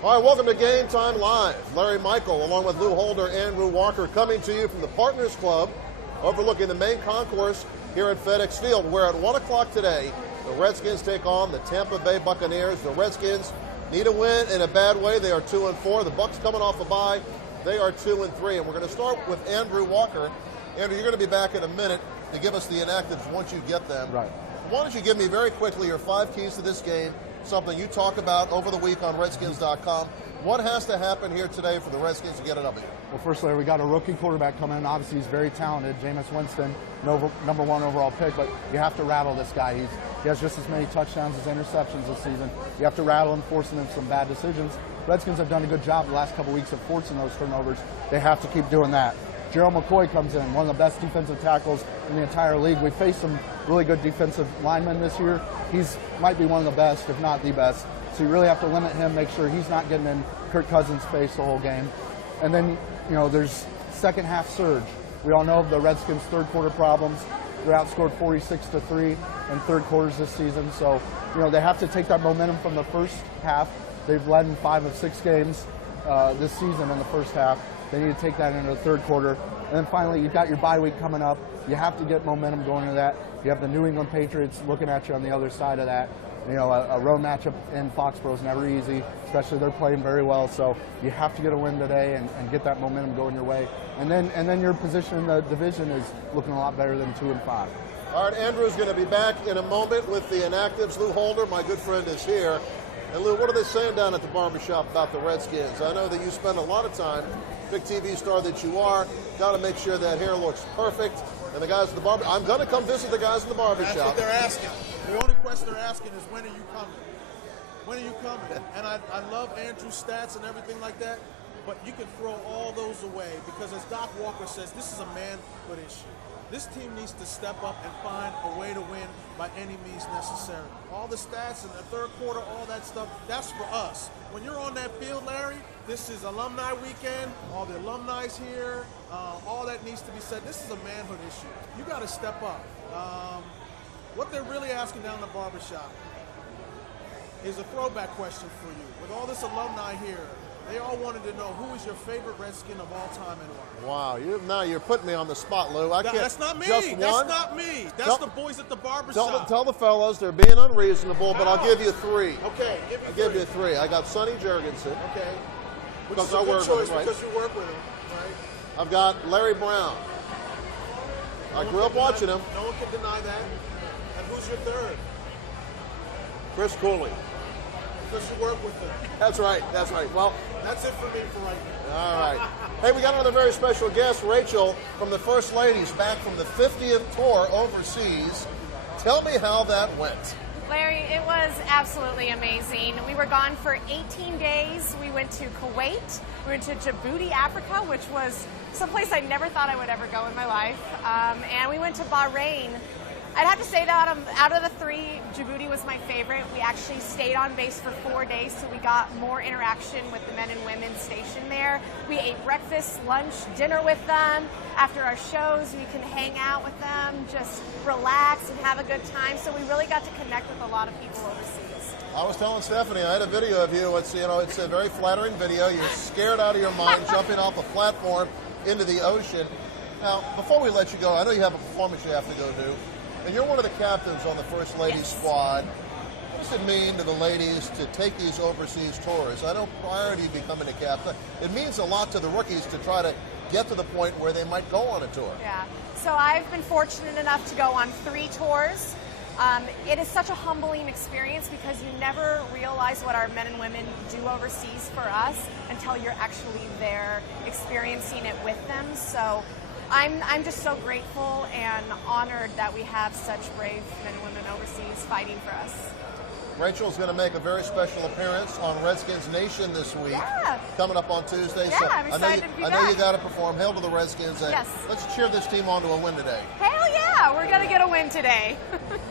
All right, welcome to Game Time Live. Larry Michael, along with Lou Holder, Andrew Walker, coming to you from the Partners Club, overlooking the main concourse here at FedEx Field, where at 1 o'clock today, the Redskins take on the Tampa Bay Buccaneers. The Redskins need a win in a bad way. They are 2-4. The Bucs coming off a bye. They are 2-3. And we're going to start with Andrew Walker. Andrew, you're going to be back in a minute to give us the inactives once you get them. Right. Why don't you give me very quickly your 5 keys to this game, something you talk about over the week on Redskins.com. What has to happen here today for the Redskins to get a W? Well, first, Larry, we got a rookie quarterback coming in. Obviously, he's very talented. Jameis Winston, number 1 overall pick, but you have to rattle this guy. He has just as many touchdowns as interceptions this season. You have to rattle him, forcing him some bad decisions. Redskins have done a good job the last couple weeks of forcing those turnovers. They have to keep doing that. Gerald McCoy comes in, one of the best defensive tackles in the entire league. We faced some really good defensive linemen this year. He's might be one of the best, if not the best. So you really have to limit him, make sure he's not getting in Kirk Cousins' face the whole game. And then, there's second half surge. We all know of the Redskins' third quarter problems. They're outscored 46-3 in third quarters this season. So, they have to take that momentum from the first half. They've led in 5 of 6 games this season in the first half. They need to take that into the third quarter. And then finally, you've got your bye week coming up. You have to get momentum going into that. You have the New England Patriots looking at you on the other side of that. A road matchup in Foxborough is never easy, especially they're playing very well. So you have to get a win today and get that momentum going your way. And then your position in the division is looking a lot better than 2-5. All right, Andrew's going to be back in a moment with the inactives. Lou Holder, my good friend, is here. And Lou, what are they saying down at the Barbershop about the Redskins? I know that you spend a lot of time, big TV star that you are, got to make sure that hair looks perfect. And the guys at the barber, I'm going to come visit the guys in the Barbershop. That's what they're asking. The only question they're asking is, when are you coming? When are you coming? And I love Andrew's stats and everything like that, but you can throw all those away because, as Doc Walker says, this is a manhood issue. This team needs to step up and find a way to win by any means necessary. All the stats in the third quarter, all that stuff, that's for us. When you're on that field, Larry, this is alumni weekend, all the alumni's here, all that needs to be said. This is a manhood issue. You got to step up. What they're really asking down the Barbershop is a throwback question for you. With all this alumni here, they all wanted to know, who is your favorite Redskin of all time and why? Wow, now you're putting me on the spot, Lou. That's not me. That's not me. That's the boys at the Barbershop. Tell the fellas they're being unreasonable, but I'll give you 3. Okay, I'll give you 3. I got Sonny Jurgensen. Okay. Which Because is a I good work choice with him, right? because you work with him, right? I've got Larry Brown. I grew up watching him. No one can deny that. And who's your third? Chris Cooley. Because you work with him. That's right. Well, that's it for me for right now. All right. Hey, we got another very special guest, Rachel, from the First Ladies, back from the 50th tour overseas. Tell me how that went. Larry, it was absolutely amazing. We were gone for 18 days. We went to Kuwait. We went to Djibouti, Africa, which was someplace I never thought I would ever go in my life. And we went to Bahrain. I'd have to say that out of the 3, Djibouti was my favorite. We actually stayed on base for 4 days, so we got more interaction with the men and women stationed there. We ate breakfast, lunch, dinner with them. After our shows, we can hang out with them, just relax and have a good time. So we really got to connect with a lot of people overseas. I was telling Stephanie, I had a video of you. It's a very flattering video. You're scared out of your mind, jumping off a platform into the ocean. Now, before we let you go, I know you have a performance you have to go do. And you're one of the captains on the First Ladies squad. What does it mean to the ladies to take these overseas tours? I know prior to you becoming a captain, it means a lot to the rookies to try to get to the point where they might go on a tour. Yeah, so I've been fortunate enough to go on 3 tours. It is such a humbling experience because you never realize what our men and women do overseas for us until you're actually there experiencing it with them. So I'm just so grateful and honored that we have such brave men and women overseas fighting for us. Rachel's going to make a very special appearance on Redskins Nation this week. Yeah. Coming up on Tuesday. Yeah, so I'm excited to be back. I know you got to perform. Hail to the Redskins. And yes. Let's cheer this team on to a win today. Hell yeah, we're going to get a win today.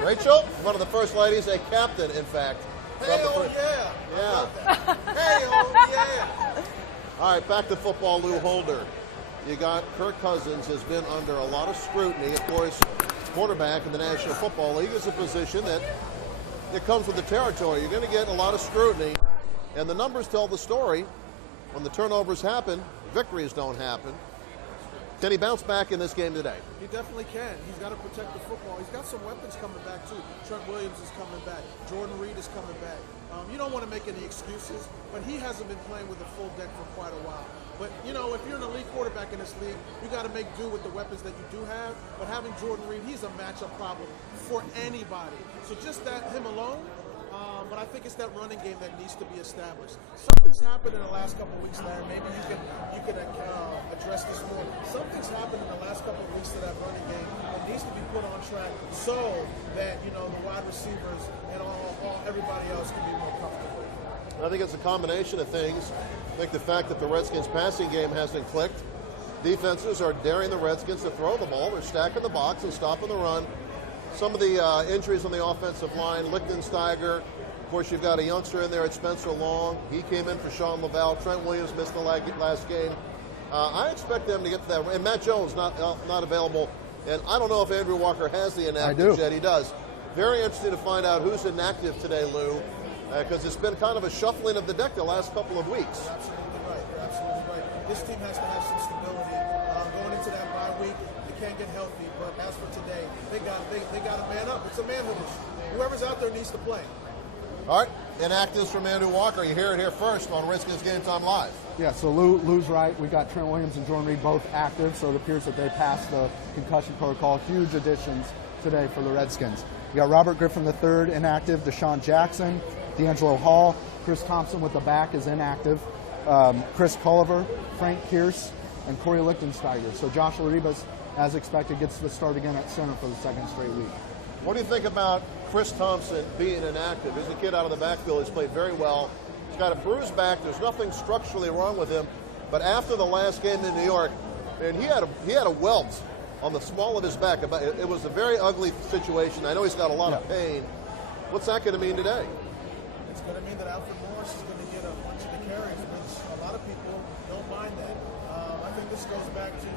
Rachel, one of the First Ladies, a captain, in fact. Hey, oh yeah. Yeah. Hey, oh yeah. All right, back to football, Lou Holder. You got Kirk Cousins has been under a lot of scrutiny. Of course, quarterback in the National Football League is a position that it comes with the territory. You're going to get a lot of scrutiny. And the numbers tell the story. When the turnovers happen, victories don't happen. Can he bounce back in this game today? He definitely can. He's got to protect the football. He's got some weapons coming back, too. Trent Williams is coming back. Jordan Reed is coming back. You don't want to make any excuses, but he hasn't been playing with a full deck for quite a while. But, you know, if you're an elite quarterback in this league, you got to make do with the weapons that you do have. But having Jordan Reed, he's a matchup problem for anybody. So just that, him alone, but I think it's that running game that needs to be established. Something's happened in the last couple of weeks, Larry. Maybe you can address this more. Something's happened in the last couple of weeks to that running game that needs to be put on track so that, you know, the wide receivers and everybody else can be more comfortable. I think it's a combination of things. I think the fact that the Redskins' passing game hasn't clicked. Defenses are daring the Redskins to throw the ball. They're stacking the box and stopping the run. Some of the injuries on the offensive line, Lichtensteiger. Of course, you've got a youngster in there at Spencer Long. He came in for Sean Laval. Trent Williams missed the last game. I expect them to get to that. And Matt Jones not available. And I don't know if Andrew Walker has the inactive yet. He does. Very interesting to find out who's inactive today, Lou, because it's been kind of a shuffling of the deck the last couple of weeks. You're absolutely right. You're absolutely right. This team has to have some stability going into that bye week. They can't get healthy, but as for today, they got to man up. It's a manhood issue. Whoever's out there needs to play. All right, inactives from Andrew Walker. You hear it here first on Redskins Gametime Live. Yeah, so Lou's right. We got Trent Williams and Jordan Reed both active, so it appears that they passed the concussion protocol. Huge additions today for the Redskins. You got Robert Griffin III inactive, Deshaun Jackson, D'Angelo Hall, Chris Thompson with the back is inactive, Chris Culliver, Frank Pierce, and Corey Lichtensteiger. So Josh Laribas, as expected, gets the start again at center for the second straight week. What do you think about Chris Thompson being inactive? He's a kid out of the backfield. He's played very well. He's got a bruised back. There's nothing structurally wrong with him. But after the last game in New York, and he had a welt on the small of his back. It was a very ugly situation. I know he's got a lot of pain. What's that going to mean today? It's going to mean that Alfred Morris is going to get a bunch of the carries, which a lot of people don't mind that. I think this goes back to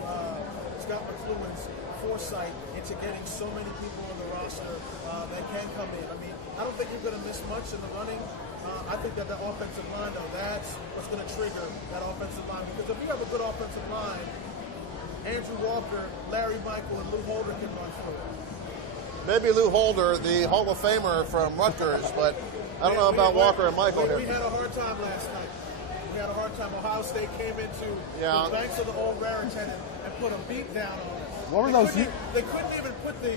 Scott McCluan's foresight into getting so many people on the roster that can come in. I mean, I don't think you're going to miss much in the running. I think that the offensive line, though, that's what's going to trigger that offensive line. Because if you have a good offensive line, Andrew Walker, Larry Michael, and Lou Holder can run through it. Maybe Lou Holder, the Hall of Famer from Rutgers, but I don't know about Walker and Michael here. We had a hard time last night. We had a hard time. Ohio State came into the banks of the old Raritan and put a beat down on us. What were those? They couldn't even put the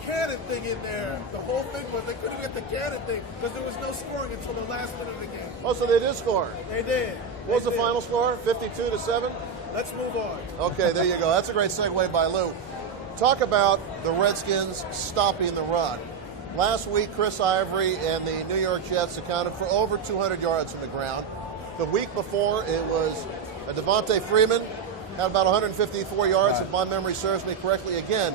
cannon thing in there. The whole thing was they couldn't get the cannon thing because there was no scoring until the last minute of the game. Oh, so they did score. They did. What was the final score? 52-7? Let's move on. Okay, there you go. That's a great segue by Lou. Talk about the Redskins stopping the run. Last week, Chris Ivory and the New York Jets accounted for over 200 yards from the ground. The week before, it was Devontae Freeman, had about 154 yards, if my memory serves me correctly. Again,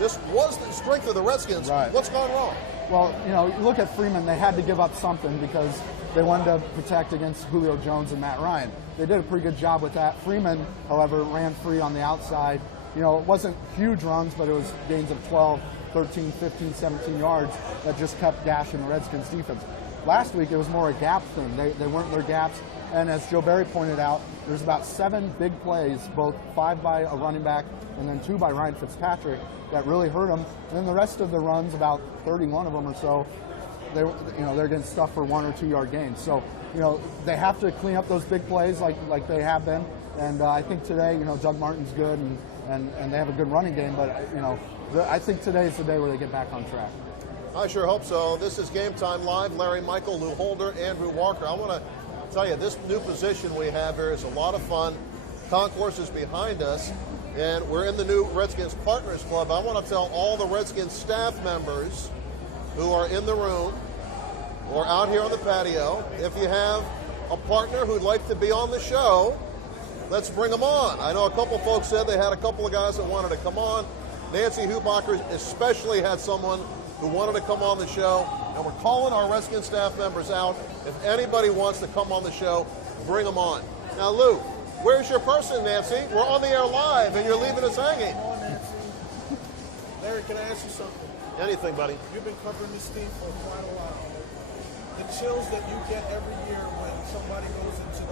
this was the strength of the Redskins. What's gone wrong? Well, you know, you look at Freeman, they had to give up something because they wanted to protect against Julio Jones and Matt Ryan. They did a pretty good job with that. Freeman, however, ran free on the outside. You know, it wasn't huge runs, but it was gains of 12, 13, 15, 17 yards that just kept gashing the Redskins defense. Last week, it was more a gap thing. They weren't their gaps. And as Joe Barry pointed out, there's about 7 big plays, both 5 by a running back and then 2 by Ryan Fitzpatrick, that really hurt them. And then the rest of the runs, about 31 of them or so, they're getting stuffed for 1 or 2 yard gains. So, you know, they have to clean up those big plays like they have been. And I think today, you know, Doug Martin's good and they have a good running game. But, you know, I think today is the day where they get back on track. I sure hope so. This is Gametime Live. Larry Michael, Lou Holder, Andrew Walker. I want to tell you, this new position we have here is a lot of fun. Concourse is behind us, and we're in the new Redskins Partners Club. I want to tell all the Redskins staff members who are in the room or out here on the patio, if you have a partner who'd like to be on the show, let's bring them on. I know a couple folks said they had a couple of guys that wanted to come on. Nancy Hubacher especially had someone who wanted to come on the show, and we're calling our Redskins staff members out. If anybody wants to come on the show, bring them on. Now, Lou, where's your person, Nancy? We're on the air live, and you're leaving us hanging. Come on, Nancy. Larry, can I ask you something? Anything, buddy. You've been covering this team for quite a while. the chills that you get every year when somebody goes into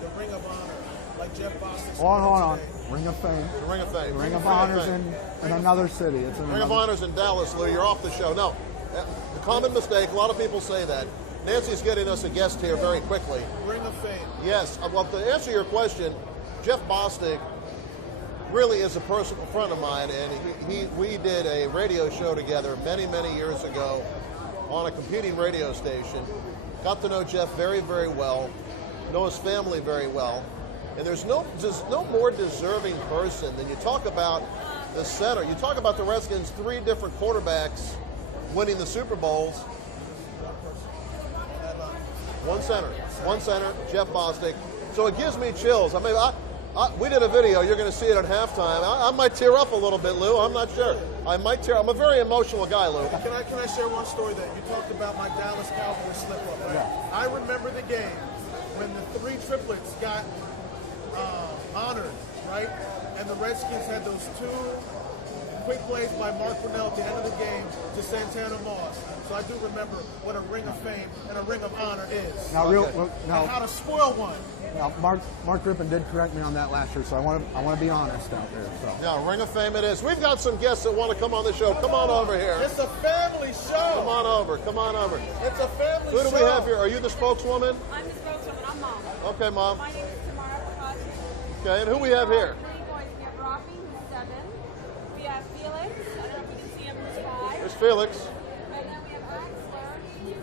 the Ring of Honor, like Jeff Bostic. Hold on. Ring of Fame. The Ring of Fame. Ring of Honor's in another city. It's in Ring of Honor's in Dallas, Lou. You're off the show. No, the common mistake, a lot of people say that. Nancy's getting us a guest here very quickly. Ring of Fame. Yes. Well, to answer your question, Jeff Bostic really is a personal friend of mine, and we did a radio show together many, many years ago on a competing radio station. Got to know Jeff very, very well, know his family very well, and there's no more deserving person than you talk about the center. You talk about the Redskins' 3 different quarterbacks winning the Super Bowls. One center, Jeff Bostic. So it gives me chills. I mean, we did a video. You're going to see it at halftime. I might tear up a little bit, Lou. I'm not sure. I might tear. I'm a very emotional guy, Lou. Can I share one story that you talked about my Dallas Cowboys slip up, right? Yeah. I remember the game when the 3 triplets got honored, right? And the Redskins had those 2 quick plays by Mark Brunell at the end of the game to Santana Moss. So I do remember what a Ring of Fame and a Ring of Honor is. Now, and how to spoil one. Now, Mark Griffin did correct me on that last year, so I want to be honest out there. So. Yeah, Ring of Fame it is. We've got some guests that want to come on the show. Come on over here. It's a family show. Come on over. Come on over. It's a family show. Who do we have here? Are you the spokeswoman? I'm the spokeswoman. I'm Mom. Okay, Mom. My name is Tamara Prakash. Okay, and who we have here? 3 boys. We have Rafi, who's 7. We have Felix. I don't know if you can see him, who's 5. There's Felix. And then we have Axler, who's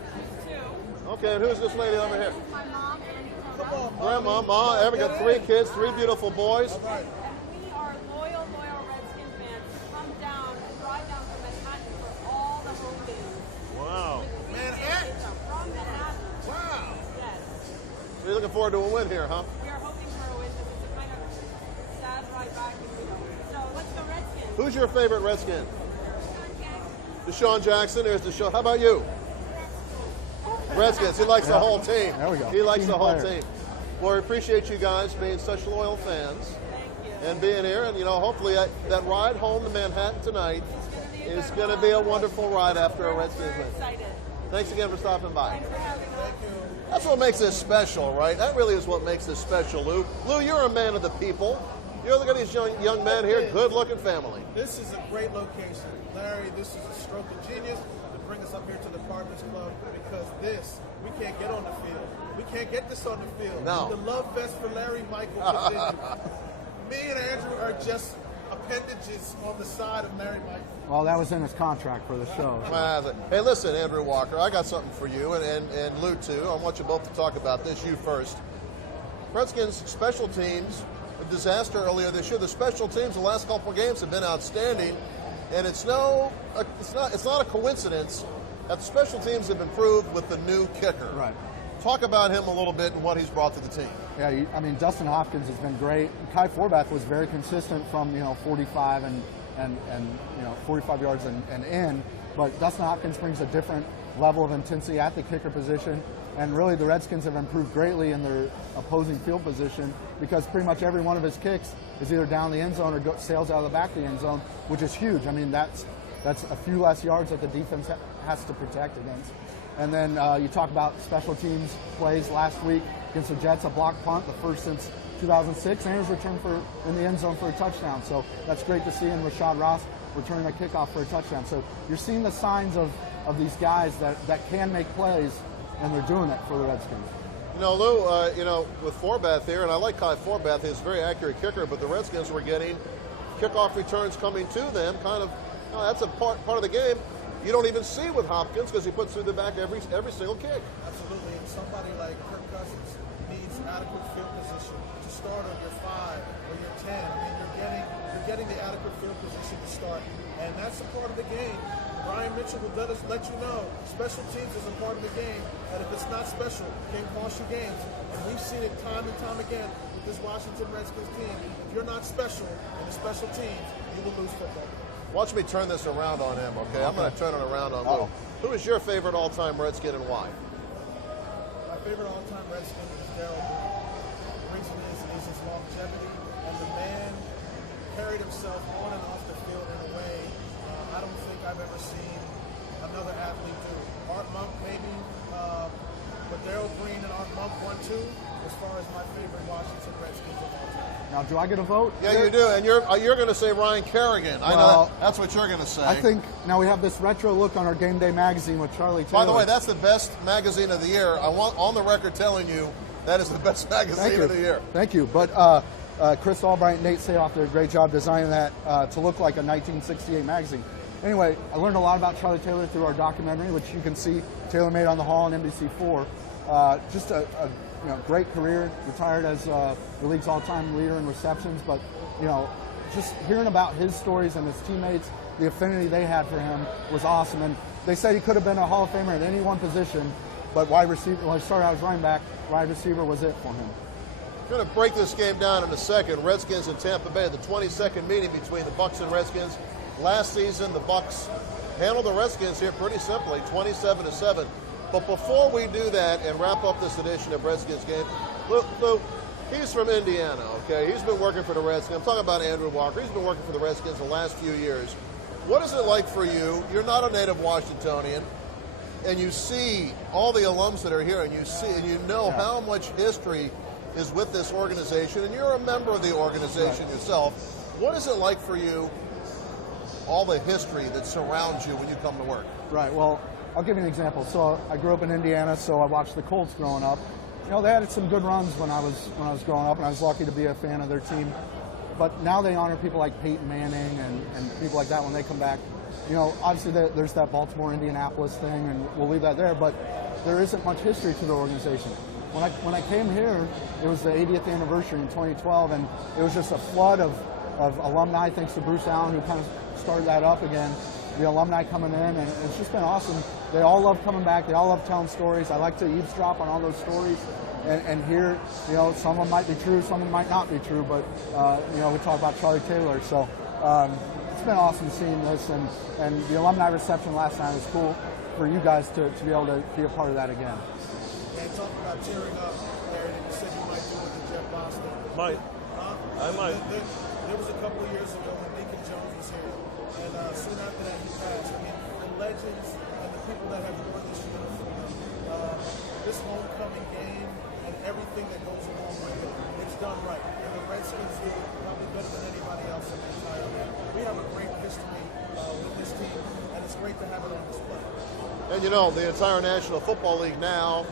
2. Okay, and who's this lady over here? This is my mom, Annie Come Torres. on, Grandma, Ma. We got 3 kids, 3 beautiful boys. All right. And we are loyal Redskins fans who come down and drive down from Manhattan for all the home games. Wow. Manhattan? From Manhattan. Wow. Yes. You're looking forward to a win here, huh? We are hoping for a win because it's a kind of sad ride back. So let's go Redskins. Who's your favorite Redskin? Deshaun Jackson. There's Deshaun. How about you? Redskins. He likes the whole team. There we go. He likes Team the whole player. team. Well, we appreciate you guys being such loyal fans and being here. And, hopefully that ride home to Manhattan tonight is going to be a wonderful ride after a Redskins win. Excited. Thanks again for stopping by. Thanks for having us. That's what makes this special, right? That really is what makes this special, Lou. Lou, you're a man of the people. You're looking at these young men here, good-looking family. This is a great location. Larry, this is a stroke of genius to bring us up here to the Partners Club because we can't get on the field. We can't get this on the field. No. The love fest for Larry Michael continues. Me and Andrew are just appendages on the side of Larry Michael. Well, that was in his contract for the show. Hey, listen, Andrew Walker, I got something for you, and Lou, too. I want you both to talk about this. You first. Redskins special teams, a disaster earlier this year. The special teams the last couple of games have been outstanding, and it's not a coincidence that the special teams have improved with the new kicker. Right. Talk about him a little bit and what he's brought to the team. Yeah, Dustin Hopkins has been great. Kai Forbath was very consistent from 45 and 45 yards and in, but Dustin Hopkins brings a different level of intensity at the kicker position, and really the Redskins have improved greatly in their opposing field position because pretty much every one of his kicks is either down the end zone or sails out of the back of the end zone, which is huge. I mean, that's a few less yards that the defense has to protect against. And then you talk about special teams plays last week against the Jets, a blocked punt, the first since 2006, and his return in the end zone for a touchdown. So that's great to see, and Rashad Ross returning a kickoff for a touchdown. So you're seeing the signs of these guys that can make plays, and they're doing it for the Redskins. Lou, with Forbath here, and I like Kai Forbath, he's a very accurate kicker, but the Redskins were getting kickoff returns coming to them. That's a part of the game you don't even see with Hopkins because he puts through the back every single kick. Absolutely, and somebody like Kirk Cousins needs adequate field position to start on your 5 or your 10. I mean, you're getting the adequate field position to start, and that's a part of the game. Brian Mitchell will let you know special teams is a part of the game, and if it's not special, it can cost you games. And we've seen it time and time again with this Washington Redskins team. If you're not special in the special teams, you will lose football. Watch me turn this around on him, okay? I'm going to turn it around on Lou. Who is your favorite all-time Redskin and why? My favorite all-time Redskin is Darryl Green. The reason is his longevity, and the man carried himself on and off the field in a way I don't think I've ever seen another athlete do. Art Monk maybe, but Darryl Green and our month 1-2 as far as my favorite Washington Redskins of all time. Now, do I get a vote? Yeah, you do, and you're going to say Ryan Kerrigan. I know Well, that's what you're going to say. I think now we have this retro look on our Game Day magazine with Charlie Taylor. By the way, that's the best magazine of the year. I want on the record telling you that is the best magazine of the year. Thank you. But Chris Albright and Nate Sayoff did a great job designing that to look like a 1968 magazine. Anyway, I learned a lot about Charlie Taylor through our documentary, which you can see Taylor made on the Hall on NBC4. Just a great career, retired as the league's all-time leader in receptions, but just hearing about his stories and his teammates, the affinity they had for him was awesome. And they said he could have been a Hall of Famer at any one position, but wide receiver, well, he started out as running back, wide receiver was it for him. Going to break this game down in a second. Redskins and Tampa Bay, the 22nd meeting between the Bucs and Redskins. Last season, the Bucs handled the Redskins here pretty simply, 27-7. But before we do that and wrap up this edition of Redskins Game, Lou, he's from Indiana, okay? He's been working for the Redskins. I'm talking about Andrew Walker. He's been working for the Redskins the last few years. What is it like for you? You're not a native Washingtonian, and you see all the alums that are here, and you know how much history is with this organization, and you're a member of the organization yourself. What is it like for you, all the history that surrounds you when you come to work? Right, well, I'll give you an example. So I grew up in Indiana, so I watched the Colts growing up. They had some good runs when I was growing up, and I was lucky to be a fan of their team. But now they honor people like Peyton Manning and people like that when they come back. Obviously there's that Baltimore-Indianapolis thing, and we'll leave that there, but there isn't much history to the organization. When I came here, it was the 80th anniversary in 2012, and it was just a flood of alumni, thanks to Bruce Allen, who kind of started that up again. The alumni coming in, and it's just been awesome. They all love coming back. They all love telling stories. I like to eavesdrop on all those stories and hear, some of them might be true, some of them might not be true, but, we talk about Charlie Taylor. So it's been awesome seeing this, and the alumni reception last night was cool for you guys to be able to be a part of that again. And talking about tearing up, Larry, you said you might do it with Jeff Boston. Might. I might. There was a couple of years ago when Deacon Jones was here, and soon after that he passed. I mean, the legends and the people that have worn this uniform, this homecoming game and everything that goes along with it, it's done right. And the Redskins do it probably better than anybody else in the entire league. We have a great history with this team, and it's great to have it on display. And the entire National Football League now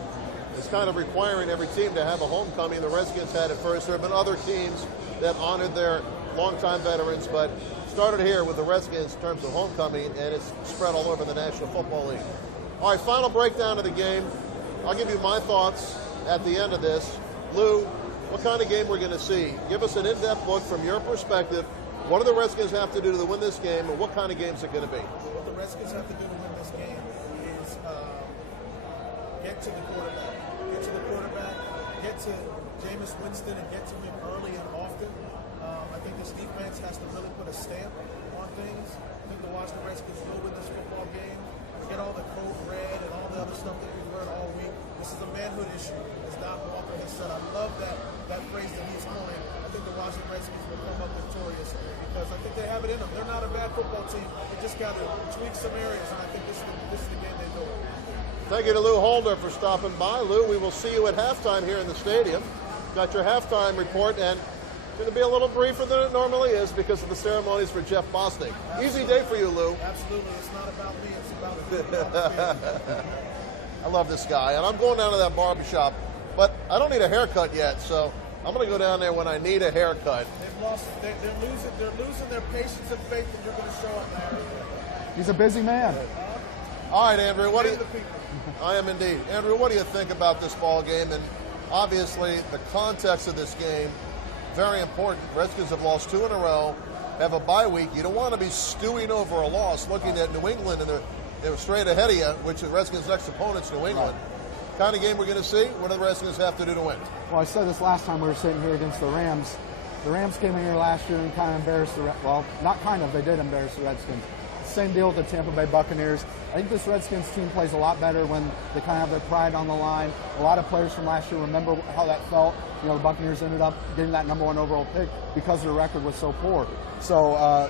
is kind of requiring every team to have a homecoming. The Redskins had it first. There have been other teams that honored their longtime veterans, but started here with the Redskins in terms of homecoming, and it's spread all over the National Football League. All right, final breakdown of the game. I'll give you my thoughts at the end of this. Lou, what kind of game we're going to see? Give us an in-depth look from your perspective. What do the Redskins have to do to win this game, and what kind of game is it going to be? What the Redskins have to do to win this game is get to the quarterback. Get to the quarterback, get to Jameis Winston, and get to him early and often. I think this defense has to really put a stamp on things. I think the Washington Redskins will win this football game. Get all the code red and all the other stuff that we've heard all week. This is a manhood issue, as Doc Walker has said. I love that phrase that he's coined. I think the Washington Redskins will come up victorious because I think they have it in them. They're not a bad football team. They just got to tweak some areas, and I think this is the game they do it. Thank you to Lou Holder for stopping by. Lou, we will see you at halftime here in the stadium. Got your halftime report, and it's going to be a little briefer than it normally is because of the ceremonies for Jeff Bostic. Easy day for you, Lou. Absolutely. It's not about me. It's about I love this guy, and I'm going down to that barbershop, but I don't need a haircut yet, so I'm going to go down there when I need a haircut. They're losing their patience and faith that you're going to show up, Larry. He's a busy man. All right, Andrew, I am indeed. Andrew, what do you think about this ball game? And obviously, the context of this game, very important. Redskins have lost 2 in a row, have a bye week. You don't want to be stewing over a loss, looking at New England, and they're straight ahead of you, which the Redskins' next opponent's New England. Kind of game we're going to see? What do the Redskins have to do to win? Well, I said this last time we were sitting here against the Rams. The Rams came in here last year and kind of embarrassed they did embarrass the Redskins. Same deal with the Tampa Bay Buccaneers. I think this Redskins team plays a lot better when they kind of have their pride on the line. A lot of players from last year remember how that felt. The Buccaneers ended up getting that #1 overall pick because their record was so poor. So,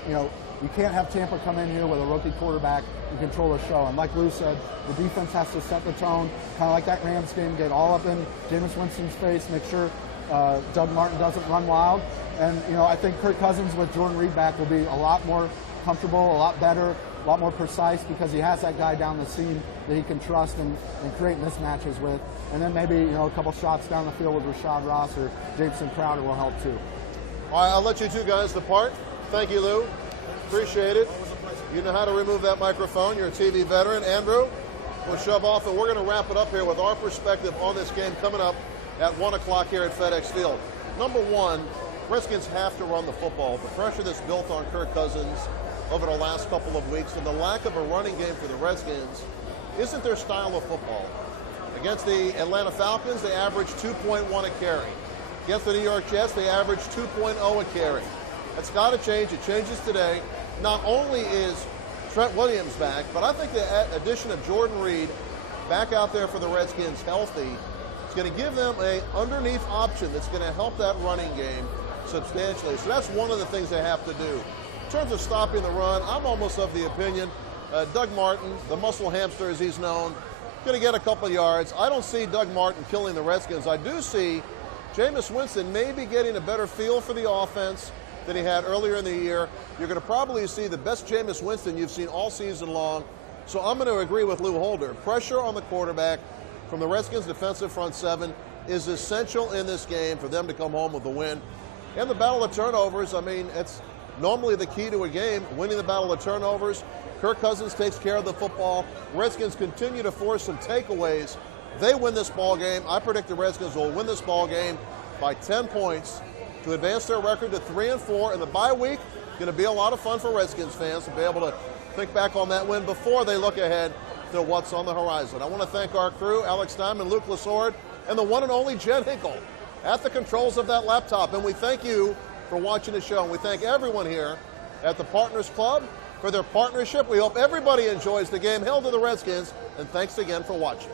You can't have Tampa come in here with a rookie quarterback and control the show. And like Lou said, the defense has to set the tone, kind of like that Rams game, get all up in Jameis Winston's face, make sure Doug Martin doesn't run wild. And, you know, I think Kirk Cousins with Jordan Reed back will be a lot more comfortable, a lot better, a lot more precise because he has that guy down the seam that he can trust and create mismatches with. And then maybe, you know, a couple shots down the field with Rashad Ross or Jameson Crowder will help too. All right, I'll let you two guys depart. Thank you, Lou. Appreciate it. You know how to remove that microphone. You're a TV veteran. Andrew, we'll shove off, and we're going to wrap it up here with our perspective on this game coming up at 1 o'clock here at FedEx Field. Number one, Redskins have to run the football. The pressure that's built on Kirk Cousins over the last couple of weeks and the lack of a running game for the Redskins isn't their style of football. Against the Atlanta Falcons, they averaged 2.1 a carry. Against the New York Jets, they averaged 2.0 a carry. That's got to change. It changes today. Not only is Trent Williams back, but I think the addition of Jordan Reed back out there for the Redskins healthy is going to give them a underneath option that's going to help that running game substantially. So that's one of the things they have to do. In terms of stopping the run, I'm almost of the opinion Doug Martin, the muscle hamster as he's known, going to get a couple yards. I don't see Doug Martin killing the Redskins. I do see Jameis Winston maybe getting a better feel for the offense than he had earlier in the year. You're going to probably see the best Jameis Winston you've seen all season long. So I'm going to agree with Lou Holder. Pressure on the quarterback from the Redskins defensive front seven is essential in this game for them to come home with a win. And the battle of turnovers, I mean, it's normally the key to a game, winning the battle of turnovers. Kirk Cousins takes care of the football. Redskins continue to force some takeaways. They win this ball game. I predict the Redskins will win this ball game by 10 points to advance their record to 3-4. And the bye week, going to be a lot of fun for Redskins fans to be able to think back on that win before they look ahead to what's on the horizon. I want to thank our crew, Alex Diamond, Luke Lassord, and the one and only Jen Hinkle at the controls of that laptop. And we thank you for watching the show. And we thank everyone here at the Partners Club for their partnership. We hope everybody enjoys the game. Hail to the Redskins, and thanks again for watching.